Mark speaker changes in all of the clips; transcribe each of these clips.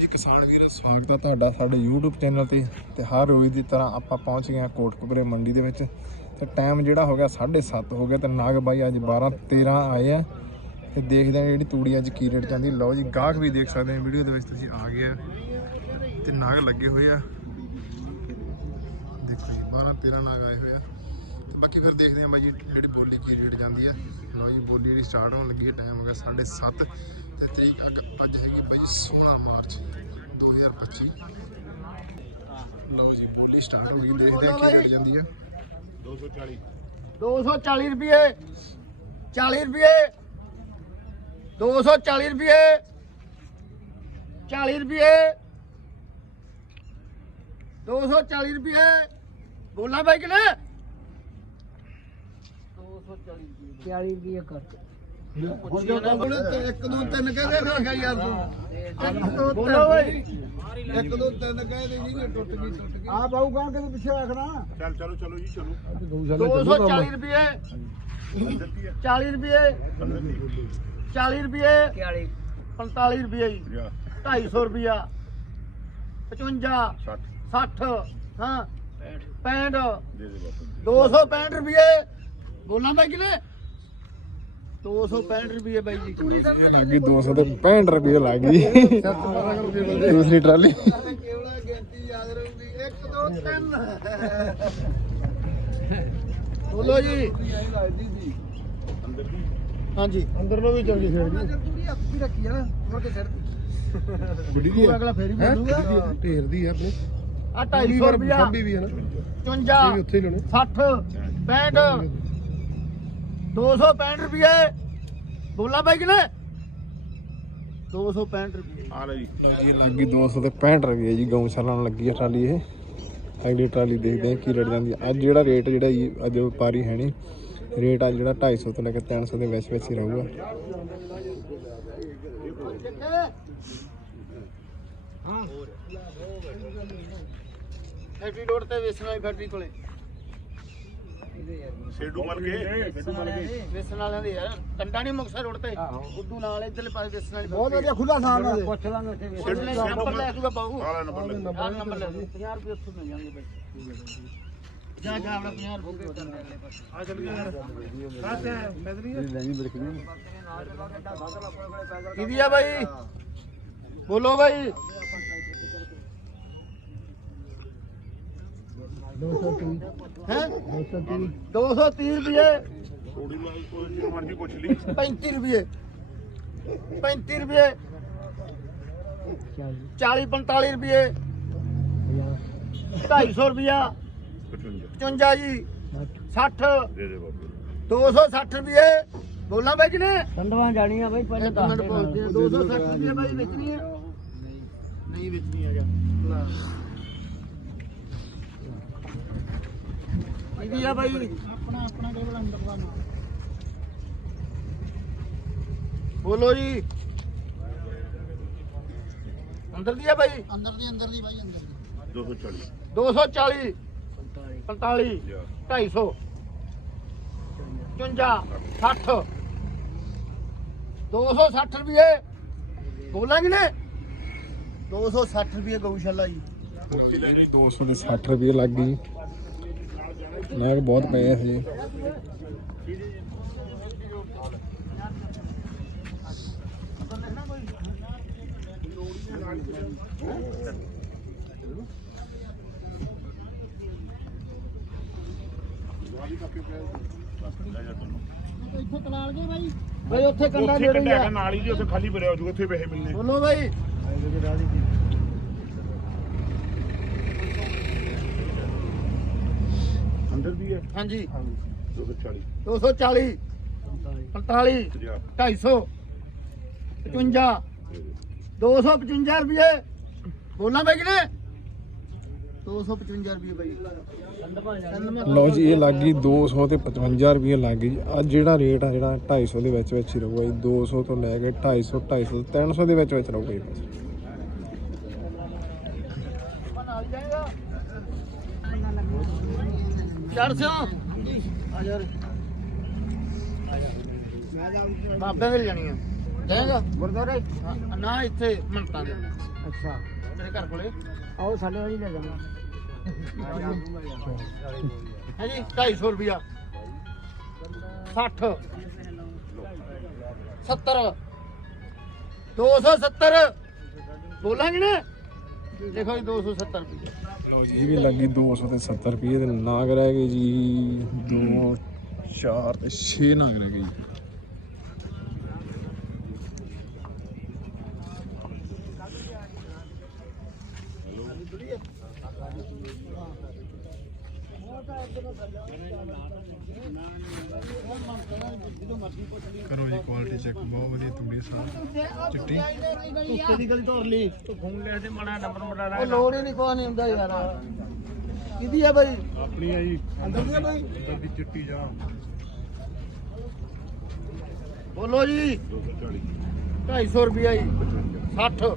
Speaker 1: ਜੀ, ਕਿਸਾਨ ਵੀਰ, ਸਵਾਗਤ ਹੈ ਤੁਹਾਡਾ ਸਾਡੇ YouTube ਚੈਨਲ ਤੇ। ਤੇ ਹਰ ਰੋਜ਼ ਦੀ ਤਰ੍ਹਾਂ ਆਪਾਂ ਪਹੁੰਚ ਗਏ ਹਾਂ ਕੋਟਕਪੁਰੇ ਮੰਡੀ ਦੇ ਵਿੱਚ। ਤੇ ਟਾਈਮ ਜਿਹੜਾ ਹੋ ਗਿਆ 7:30 ਹੋ ਗਿਆ ਤੇ ਨਾਗ ਬਾਈ ਅੱਜ 12 13 ਆਏ ਆ। ਤੇ ਦੇਖਦੇ ਹਾਂ ਜਿਹੜੀ ਤੂੜੀ ਅੱਜ ਕੀ ਰੇਟ ਜਾਂਦੀ। ਲਓ ਜੀ, ਗਾਹਕ ਵੀ ਦੇਖ ਸਕਦੇ ਹੋ ਵੀਡੀਓ ਦੇ ਵਿੱਚ ਤੁਸੀਂ ਆ ਗਏ ਆ। ਤੇ ਨਾਗ ਲੱਗੇ ਹੋਏ ਆ। ਦੇਖੋ ਜੀ 12 13 ਨਾਗ ਆਏ ਹੋਏ ਆ। ਤੇ ਬਾਕੀ ਫਿਰ ਦੇਖਦੇ ਹਾਂ ਬਾਈ ਜੀ, ਜਿਹੜੀ ਬੋਲੀ ਕੀ ਰੇਟ ਜਾਂਦੀ ਆ। ਲਓ ਜੀ ਬੋਲੀ ਜਿਹੜੀ ਸਟਾਰਟ ਹੋਣ ਲੱਗੀ ਹੈ ਟਾਈਮ ਹੋ ਗਿਆ 7:30 ਤੇ ਤਰੀਕ ਅੱਜ ਹੈਗੀ ਬਾਈ 16 ਮਾਰਚ 2025 ਲਓ ਜੀ ਬੋਲੀ ਸਟਾਰਟ ਹੋ ਗਈ ਦੇਖਦੇ ਹਾਂ ਕੀ ਰੇਟ ਜਾਂਦੀ ਆ
Speaker 2: 240
Speaker 3: 240 ਰੁਪਏ। 40 ਰੁਪਏ। 240 ਰੁਪਏ। 40 ਰੁਪਏ। 240 ਰੁਪਏ। ਬੋਲਾਂ ਬਾਈ ਕਿਨੇ 240 ਰੁਪਏ
Speaker 4: 40 ਰੁਪਏ ਕਰ
Speaker 3: ਹੁਣ ਜੋ ਇੱਕ ਦੋ ਤਿੰਨ ਕਹਿੰਦੇ ਨਾ ਯਾਰ ਤੂੰ। ਬੋਲੋ ਬਾਈ।
Speaker 2: ਇੱਕ ਦੋ ਤਿੰਨ ਕਹੇ ਦੇ ਜੀ ਟੁੱਟ ਗਈ ਟੁੱਟ ਗਈ।
Speaker 4: ਆ ਬਾਊ ਗਾਂ ਕੇ ਪਿੱਛੇ ਰੱਖਣਾ?
Speaker 2: ਚੱਲ ਚਲੋ ਚਲੋ ਜੀ ਚਲੋ।
Speaker 3: 240 ਰੁਪਏ। 40 ਰੁਪਏ। 40 ਰੁਪਏ।
Speaker 4: 40
Speaker 3: 45 ਰੁਪਏ ਜੀ। 250 ਰੁਪਿਆ 55 60 ਹਾਂ। 65
Speaker 2: ਦੇ ਦੇ ਬਾਪੂ
Speaker 3: 265 ਰੁਪਏ। ਬੋਲਾਂ ਬਾਈ ਕਿਨੇ 265 ਰੁਪਏ ਬਾਈ ਜੀ।
Speaker 1: ਇਹ ਲੱਗ ਗਈ 265 ਰੁਪਏ ਲੱਗ ਗਈ। ਦੂਸਰੀ ਟਰਾਲੀ।
Speaker 3: ਕੇਵਲਾ ਗਿਣਤੀ ਯਾਦ ਰਹੂਗੀ। 1 2 3 ਬੋਲੋ ਜੀ।
Speaker 2: ਅੰਦਰ ਦੀ
Speaker 3: ਹਾਂਜੀ। ਅੰਦਰ ਨੂੰ ਵੀ ਚੰਗੀ ਫੇਰ ਜੀ
Speaker 4: ਪੂਰੀ ਹੱਥ ਵੀ ਰੱਖੀ ਆ ਮੁੜ ਕੇ ਸਿਰ
Speaker 1: ਬੁੱਢੀ
Speaker 3: ਤੂੰ ਅਗਲਾ ਫੇਰ ਹੀ ਬੋਲੂਗਾ।
Speaker 1: ਢੇਰ ਦੀ ਆ ਆਪਣੇ।
Speaker 3: ਆ 250 ਰੁਪਿਆ
Speaker 1: ਵੀ ਹੈ ਨਾ।
Speaker 3: 55
Speaker 1: ਉੱਥੇ ਹੀ ਲਾਉਣੇ
Speaker 3: 60 65 265 ਰੁਪਏ ਬੋਲਾ ਬਾਈ ਕਿਨੇ 265 ਰੁਪਏ
Speaker 2: ਆ ਲੈ ਜੀ।
Speaker 1: ਜੀ ਲੱਗ ਗਈ 265 ਰੁਪਏ ਜੀ। ਗਊਸ਼ਾਲਾ ਨੂੰ ਲੱਗੀ ਆ ਟਰਾਲੀ ਇਹ। ਅਗਲੀ ਟਰਾਲੀ ਦੇਖਦੇ ਆ ਕੀ ਰੇਟ ਜਾਂਦੀ ਆ। ਅੱਜ ਜਿਹੜਾ ਰੇਟ ਜਿਹੜਾ ਜੀ ਅੱਜ ਵਪਾਰੀ ਹੈ ਨਹੀਂ। ਰੇਟ ਆ ਜਿਹੜਾ 250 ਤੋਂ ਲੈ ਕੇ 300 ਦੇ ਵਿੱਚ ਵਿੱਚ ਹੀ ਰਹੂਗਾ।
Speaker 3: ਫੈਕਟਰੀ ਰੋਡ ਤੇ ਵੇਚਣ ਵਾਲੀ ਫੈਕਟਰੀ ਕੋਲੇ।
Speaker 2: ਸੇਡੂ ਮਲ ਕੇ? ਸੇਡੂ ਮਲ ਕੇ।
Speaker 3: ਵੇਚਣ ਵਾਲਿਆਂ ਦੀ ਯਾਰ ਕੰਡਾ ਨਹੀਂ ਮੁਕਸਰ ਰੋਡ ਤੇ ਉਦੋਂ ਨਾਲ ਇਧਰਲੇ ਪਾਸੇ ਵੇਚਣ ਵਾਲੀ
Speaker 4: ਬਹੁਤ ਵਧੀਆ ਖੁੱਲਾ ਥਾਂ ਨਾਲ ਪੁੱਛ ਲਾਂਗੇ ਉੱਥੇ ਵੀ।
Speaker 3: ਉਹਦੇ ਲਈ ਨੰਬਰ ਲੈ ਜੂਗਾ ਬਾਹੂ
Speaker 2: ਆਲਾ ਨੰਬਰ ਲੈ
Speaker 3: ਆਹ ਨੰਬਰ ਲੈ 50 ਰੁਪਏ ਉੱਥੋਂ ਮਿਲ ਜਾਣਗੇ ਬਾਈ। ਜਾ ਜਾ ਆਪਣਾ 50 ਰੁਪਏ। ਆ ਚੱਲ ਗਿਆ ਕਿਹਦੀ ਆ ਬਾਈ? ਬੋਲੋ ਬਾਈ।
Speaker 4: 230
Speaker 3: ਹੈ
Speaker 4: 230
Speaker 3: 230 ਰੁਪਏ
Speaker 2: ਥੋੜੀ ਨਾਲ ਕੋਈ ਜੀ ਮਰਜ਼ੀ ਪੁੱਛ ਲਈ
Speaker 3: 35 ਰੁਪਏ। 35 ਰੁਪਏ। 40 45 ਰੁਪਏ। 250 ਰੁਪਿਆ
Speaker 2: 55
Speaker 3: 55 ਜੀ। 60
Speaker 2: ਦੇ ਦੇ ਬਾਪੂ
Speaker 3: 260 ਰੁਪਏ। ਬੋਲਾਂ ਬਾਈ ਕਿਨੇ?
Speaker 4: ਕੰਡਵਾ ਜਾਣੀਆਂ ਬਈ ਪਹਿਲੇ
Speaker 3: ਇੱਕ ਮਿੰਟ ਬੋਲਦੇ ਆ 260 ਰੁਪਏ ਬਾਈ ਵੇਚਣੀ ਹੈ ਨਹੀਂ ਵੇਚਣੀ ਆ ਜਾ ਇਹਦੀ ਆ ਬਾਈ।
Speaker 4: ਆਪਣਾ ਆਪਣਾ ਕੇਵਲ ਅੰਦਰ ਦਾ ਨਾਮ
Speaker 3: ਬੋਲੋ ਜੀ। ਅੰਦਰ ਦੀ ਆ ਬਾਈ।
Speaker 4: ਅੰਦਰ ਦੀ ਅੰਦਰ ਦੀ ਬਾਈ ਅੰਦਰ ਦੀ।
Speaker 2: 240
Speaker 3: 240 45
Speaker 2: ਜਾ
Speaker 3: 250 55 60 260 ਰੁਪਏ। ਬੋਲਾਂਗੇ ਨੇ 260 ਰੁਪਏ ਗਊਸ਼ਾਲਾ ਜੀ।
Speaker 2: ਕੁਰਸੀ ਲੈ ਲਈ
Speaker 1: 200 ਦੇ 60 ਰੁਪਏ ਲੱਗ ਗਈ। ਨਾਗ ਬਹੁਤ ਪਏ ਆ ਹਜੇ
Speaker 2: ਜਾ
Speaker 4: ਇੱਥੇ ਤਲਾਲ ਗਏ ਬਾਈ
Speaker 3: ਬਈ ਉੱਥੇ ਕੰਡਾ
Speaker 2: ਉੱਥੇ
Speaker 3: ਨੇੜੇ ਹੀ
Speaker 2: ਕੰਡਾ
Speaker 3: ਆ
Speaker 2: ਨਾਲ ਹੀ ਜੀ ਉੱਥੇ ਖਾਲੀ ਭਰਿਆ ਹੋ ਜੂਗਾ ਉੱਥੇ ਪੈਸੇ ਮਿਲਨੇ
Speaker 3: ਬੋਲੋ ਬਾਈ।
Speaker 2: ਅੰਦਰ ਦੀ ਹੈ
Speaker 3: ਹਾਂਜੀ
Speaker 2: 240
Speaker 3: 240 45
Speaker 2: ਜਾ
Speaker 3: 250 55 255 ਰੁਪਏ। ਬੋਲਾਂ ਬਾਈ ਕਿਨੇ 255 ਰੁਪਏ ਬਾਈ।
Speaker 1: ਲਓ ਜੀ ਇਹ ਲੱਗ ਗਈ 200 ਤੇ 55 ਰੁਪਏ ਲੱਗ ਗਈ। ਅੱਜ ਜਿਹੜਾ ਰੇਟ ਆ ਜਿਹੜਾ 250 ਦੇ ਵਿੱਚ ਵਿੱਚ ਹੀ ਰਹੂਗਾ ਜੀ 200 ਤੋਂ ਲੈ ਕੇ 250 250 300 ਦੇ ਵਿੱਚ ਵਿੱਚ ਰਹੂਗਾ ਜੀ ਬਸ।
Speaker 3: ਚੜ ਸਿਓ। ਆ ਜਾ ਬਾਬੇ ਦੇ ਜਾਣੀ ਆ। ਜਾਏਗਾ ਗੁਰਦੁਆਰੇ? ਨਾ ਇੱਥੇ ਮੰਤਾਂ ਦੇ।
Speaker 4: ਅੱਛਾ।
Speaker 3: ਮੇਰੇ ਘਰ ਕੋਲੇ।
Speaker 4: ਆਓ ਸਾਡੇ ਵਾਲੀ ਲੈ ਜਾਣਾ
Speaker 3: ਹੈ ਜੀ 250 ਰੁਪਿਆ 60 70 270 ਬੋਲਾਂਗੇ ਨਾ? ਦੇਖੋ ਜੀ 270 ਰੁਪਏ
Speaker 1: ਲਓ ਜੀ ਇਹ ਵੀ ਲੱਗੀ 270 ਰੁਪਏ ਦੇ ਨਾਗ ਰਹਿ ਗਏ ਜੀ 2 4 ਤੇ 6 ਨਾਗ ਰਹਿ ਗਏ ਜੀ। ਕਰੋ ਜੀ ਕੁਆਲਿਟੀ ਚੈੱਕ ਬਹੁਤ ਵਧੀਆ ਤੁੰਬੀ ਸਾਹ ਚਿੱਟੀ।
Speaker 3: ਕੁੱਤੇ ਦੀ ਗਲੀ ਤੋੜ ਲਈ।
Speaker 2: ਤੂੰ ਫੋਨ ਲੈ ਤੇ ਮਾੜਾ ਨੰਬਰ ਬੜਾ
Speaker 3: ਉਹ ਲੋੜ ਹੀ ਨਹੀਂ ਕੋਈ ਨਹੀਂ ਹੁੰਦਾ ਯਾਰ। ਕਿਹਦੀ ਆ ਬਾਈ?
Speaker 2: ਆਪਣੀ ਆ ਜੀ।
Speaker 3: ਅੰਦਰ ਦੀ ਆ ਬਾਈ?
Speaker 2: ਅੰਦਰ ਦੀ ਚਿੱਟੀ ਜਾ।
Speaker 3: ਬੋਲੋ ਜੀ।
Speaker 2: 240
Speaker 3: 250 ਰੁਪਿਆ ਜੀ। 60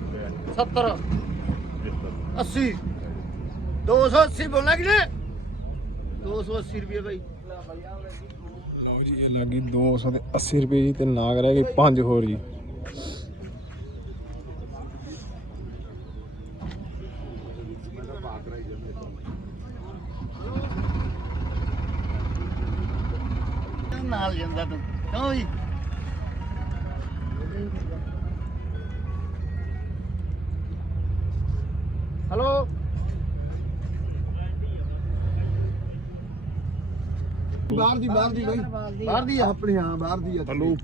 Speaker 3: 70 80 280 ਬੋਲਣਾ ਕਿ 280 ਰੁਪਏ ਬਾਈ।
Speaker 1: ਲਓ ਜੀ ਇਹ ਲੱਗੀ 200 ਤੇ 80 ਰੁਪਏ ਜੀ ਤੇ ਨਾਗ ਰਹਿ ਗਏ ਪੰਜ ਹੋਰ ਜੀ।
Speaker 3: ਨਾਲ ਜਾਂਦਾ ਤੂੰ। ਕਿਉਂ ਜੀ? ਹਲੋ
Speaker 4: ਬਾਹਰ ਦੀ ਬਾਹਰ ਦੀ ਬਾਈ।
Speaker 3: ਬਾਹਰ ਦੀ ਆ।
Speaker 4: ਆਪਣੀ ਹਾਂ ਬਾਹਰ ਦੀ ਆ।
Speaker 2: ਹਲੋ।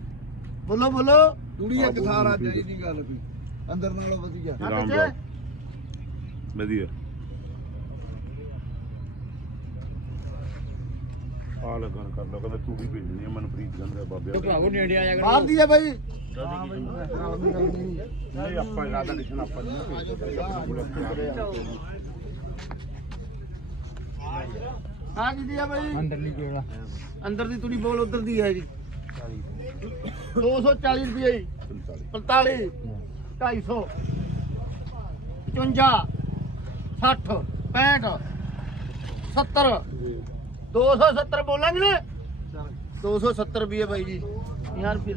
Speaker 3: ਬੋਲੋ ਬੋਲੋ।
Speaker 4: ਕੁੜੀ ਇੱਕ ਥਾਰਾ ਚਾਹੀਦੀ ਗੱਲ ਵੀ ਅੰਦਰ ਨਾਲੋਂ ਵਧੀਆ।
Speaker 2: ਰਾਮ ਰਾਮ ਵਧੀਆ। ਆ ਲੱਗਣ ਕਰ ਲੋ ਕਹਿੰਦਾ ਤੂੰ ਵੀ ਭੇਜਣੀ ਹੈ ਮਨਪ੍ਰੀਤ ਕਹਿੰਦਾ ਬਾਬੇ ਭਰਾਵੋ ਨੇੜੇ ਆ
Speaker 3: ਬਾਹਰ ਦੀ ਆ ਬਾਈ।
Speaker 2: ਨਹੀਂ। ਆਪਾਂ ਰਾਧਾ ਕ੍ਰਿਸ਼ਨ ਆਪਾਂ ਨਹੀਂ
Speaker 3: ਹਾਂ ਕਿਹਦੀ ਆ ਬਾਈ?
Speaker 4: ਅੰਦਰਲੀ ਜੋੜਾ।
Speaker 3: ਅੰਦਰ ਦੀ ਤੁੜੀ ਬੋਲ ਉਧਰ ਦੀ ਹੈ ਜੀ। 240 ਰੁਪਏ ਜੀ। 45 250 55 60 65 70 270 ਬੋਲਾਂਗੇ ਨਾ? 270 ਰੁਪਏ ਬਾਈ ਜੀ। 50 ਰੁਪਏ